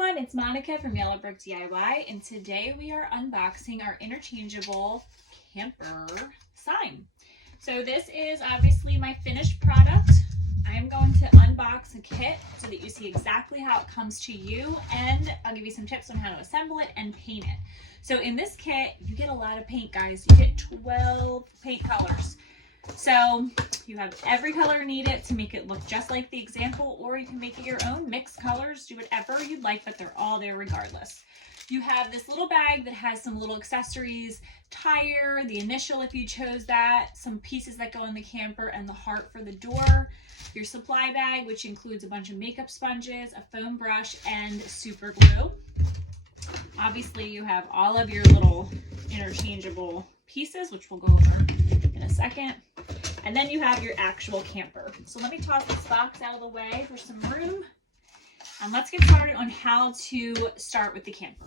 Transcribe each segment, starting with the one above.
everyone, it's Monica from Yellow Brick DIY, and today we are unboxing our interchangeable camper sign. So this is obviously my finished product. I am going to unbox a kit so that you see exactly how it comes to you, and I'll give you some tips on how to assemble it and paint it. So in this kit, you get a lot of paint, guys. You get 12 paint colors. So you have every color needed to make it look just like the example, or you can make it your own, mix colors, do whatever you'd like, but they're all there regardless. You have this little bag that has some little accessories, tire, the initial if you chose that, some pieces that go in the camper, and the heart for the door. Your supply bag, which includes a bunch of makeup sponges, a foam brush, and super glue. Obviously you have all of your little interchangeable pieces, which we'll go over in a second. And then you have your actual camper. So let me toss this box out of the way for some room. And let's get started on how to start with the camper.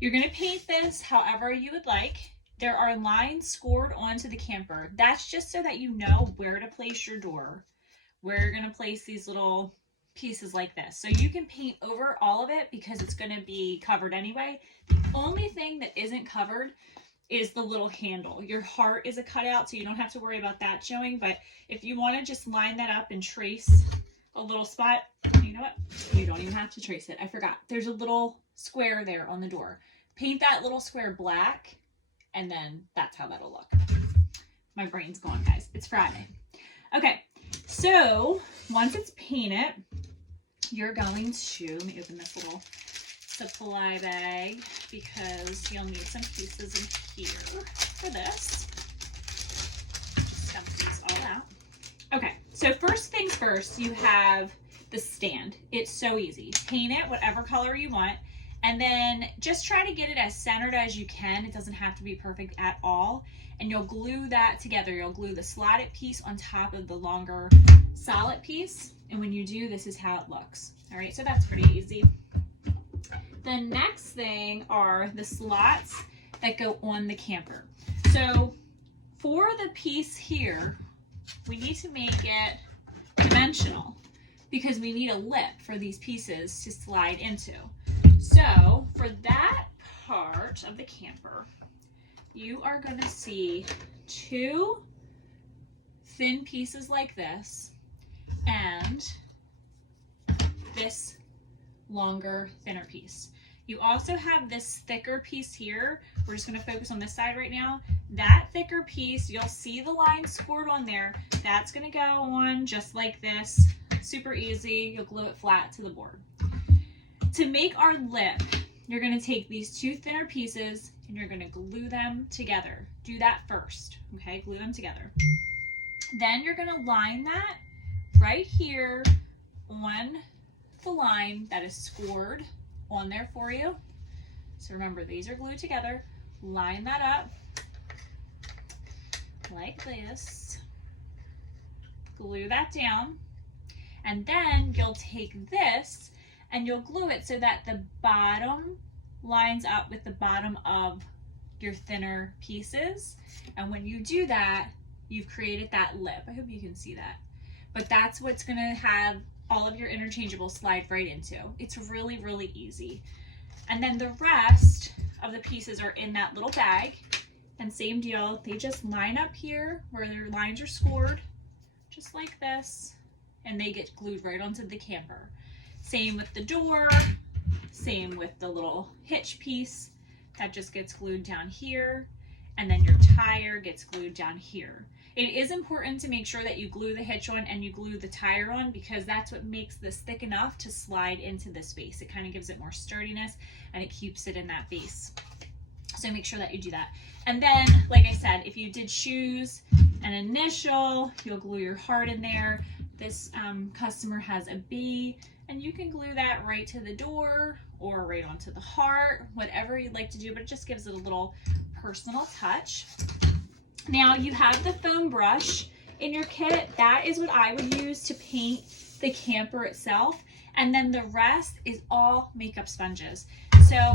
You're going to paint this however you would like. There are lines scored onto the camper. That's just so that you know where to place your door, where you're going to place these little pieces like this. So you can paint over all of it because it's going to be covered anyway. The only thing that isn't covered is the little handle. Your heart is a cutout, so you don't have to worry about that showing, but if you want to just line that up and trace a little spot, you know what? You don't even have to trace it. I forgot. There's a little square there on the door. Paint that little square black, and then that's how that'll look. My brain's gone, guys. It's Friday. Okay, so once it's painted, you're going to, let me open this little supply bag because you'll need some pieces in here for this. Dump these all out. Okay, so first things first, you have the stand. It's so easy. Paint it whatever color you want, and then just try to get it as centered as you can. It doesn't have to be perfect at all, and you'll glue that together. You'll glue the slotted piece on top of the longer solid piece, and when you do, this is how it looks. All right, so that's pretty easy. The next thing are the slots that go on the camper. So for the piece here, we need to make it dimensional because we need a lip for these pieces to slide into. So for that part of the camper, you are going to see two thin pieces like this and this longer, thinner piece. You also have this thicker piece here. We're just going to focus on this side right now. That thicker piece, you'll see the line scored on there. That's going to go on just like this. Super easy. You'll glue it flat to the board. To make our lip, you're going to take these two thinner pieces and you're going to glue them together. Do that first. Okay, glue them together. Then you're going to line that right here on the line that is scored on there for you. So remember, these are glued together. Line that up like this. Glue that down. And then you'll take this and you'll glue it so that the bottom lines up with the bottom of your thinner pieces. And when you do that, you've created that lip. I hope you can see that. But that's what's going to have all of your interchangeable slide right into. It's really, really easy. And then the rest of the pieces are in that little bag. And same deal, they just line up here where their lines are scored, just like this, and they get glued right onto the camper. Same with the door, same with the little hitch piece, that just gets glued down here, and then your tire gets glued down here. It is important to make sure that you glue the hitch on and you glue the tire on because that's what makes this thick enough to slide into this base. It kind of gives it more sturdiness and it keeps it in that base. So make sure that you do that. And then, like I said, if you did choose an initial, you'll glue your heart in there. This customer has a B, and you can glue that right to the door or right onto the heart, whatever you'd like to do, but it just gives it a little personal touch. Now you have the foam brush in your kit. That is what I would use to paint the camper itself. And then the rest is all makeup sponges. So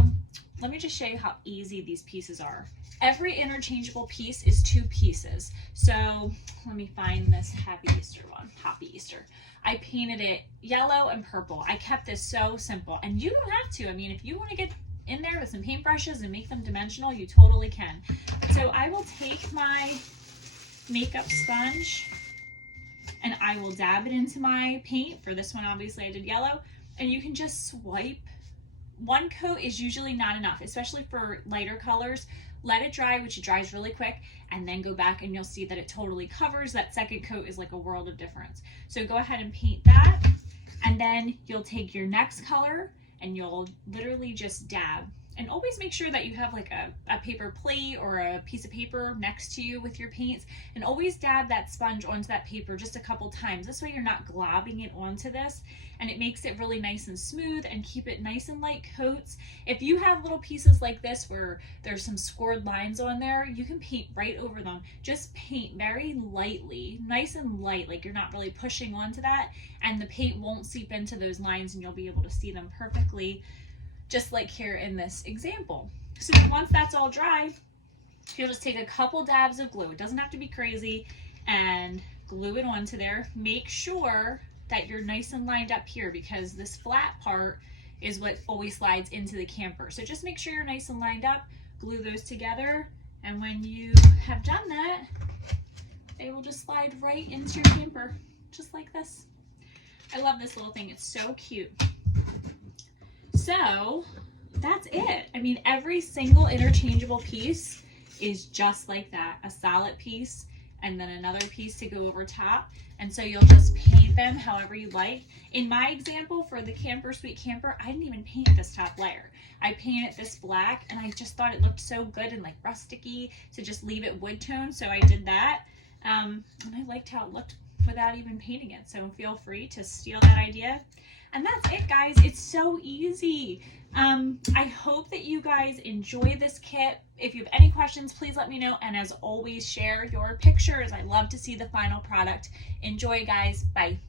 let me just show you how easy these pieces are. Every interchangeable piece is 2 pieces. So let me find this Happy Easter one, Happy Easter. I painted it yellow and purple. I kept this so simple, and you don't have to. I mean, if you want to get in there with some paintbrushes and make them dimensional, you totally can. So I will take my makeup sponge and I will dab it into my paint. For this one, obviously I did yellow, and you can just swipe. One coat is usually not enough, especially for lighter colors. Let it dry, which it dries really quick, and then go back and you'll see that it totally covers. That second coat is like a world of difference. So go ahead and paint that, and then you'll take your next color and you'll literally just dab. And always make sure that you have like a paper plate or a piece of paper next to you with your paints, and always dab that sponge onto that paper just a couple times. This way you're not globbing it onto this, and it makes it really nice and smooth and keep it nice and light coats. If you have little pieces like this where there's some scored lines on there, you can paint right over them. Just paint very lightly, nice and light, like you're not really pushing onto that, and the paint won't seep into those lines and you'll be able to see them perfectly, just like here in this example. So once that's all dry, you'll just take a couple dabs of glue. It doesn't have to be crazy, and glue it onto there. Make sure that you're nice and lined up here, because this flat part is what always slides into the camper. So just make sure you're nice and lined up, glue those together, and when you have done that, they will just slide right into your camper, just like this. I love this little thing, it's so cute. So that's it. I mean, every single interchangeable piece is just like that, a solid piece and then another piece to go over top. And so you'll just paint them however you like. In my example for the Camper Sweet Camper, I didn't even paint this top layer. I painted this black, and I just thought it looked so good and like rusticy to just leave it wood tone. So I did that, and I liked how it looked without even painting it. So feel free to steal that idea. And that's it, guys. It's so easy. I hope that you guys enjoy this kit. If you have any questions, please let me know. And as always, share your pictures. I love to see the final product. Enjoy, guys. Bye.